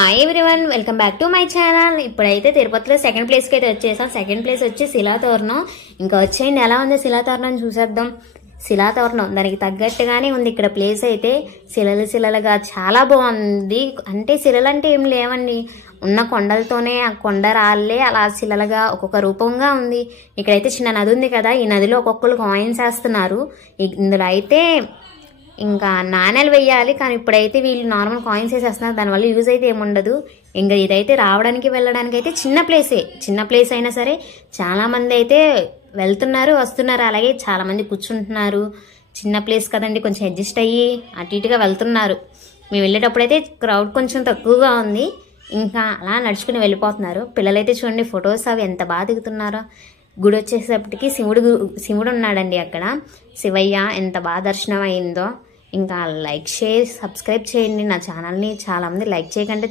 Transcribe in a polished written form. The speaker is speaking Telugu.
Hi everyone, welcome back to my channel. ఇప్పుడైతే తిరుపతిలో సెకండ్ ప్లేస్కి అయితే వచ్చేసాం. సెకండ్ ప్లేస్ వచ్చి శిలాతోరణం. ఇంకా వచ్చేయండి, ఎలా ఉంది శిలాతోరణం చూసేద్దాం. శిలాతోరణం దానికి తగ్గట్టుగానే ఉంది. ఇక్కడ ప్లేస్ అయితే శిలలుగా చాలా బాగుంది. అంటే శిలలు అంటే ఏం లేవండి, ఉన్న కొండలతోనే ఆ కొండ రాళ్ళే అలా శిలలుగా ఒక్కొక్క రూపంగా ఉంది. ఇక్కడైతే చిన్న నది ఉంది కదా, ఈ నదిలో ఒక్కొక్కరు కాయిన్స్ వేస్తున్నారు. ఇందులో అయితే ఇంకా నాణ్యాలు వేయాలి, కానీ ఇప్పుడైతే వీళ్ళు నార్మల్ కాయిన్స్ వేసేస్తున్నారు. దానివల్ల యూజ్ అయితే ఏముండదు. ఇంకా ఇదైతే రావడానికి వెళ్ళడానికి అయితే చిన్న ప్లేస్ అయినా సరే చాలా మంది అయితే వెళ్తున్నారు వస్తున్నారు. అలాగే చాలా మంది కూర్చుంటున్నారు. చిన్న ప్లేస్ కదండి, కొంచెం అడ్జస్ట్ అయ్యి అటు ఇటుగా వెళ్తున్నారు. మేము వెళ్ళేటప్పుడు అయితే క్రౌడ్ కొంచెం తక్కువగా ఉంది. ఇంకా అలా నడుచుకుని వెళ్ళిపోతున్నారు. పిల్లలైతే చూడండి, ఫొటోస్ అవి ఎంత బాగా దిగుతున్నారో. గుడి వచ్చేసేపటికి శివుడు ఉన్నాడండి అక్కడ. శివయ్య ఎంత బాగా దర్శనం అయిందో. ఇంకా లైక్ షేర్ సబ్స్క్రైబ్ చేయండి నా ఛానల్ని. చాలామంది లైక్ చేయకంటే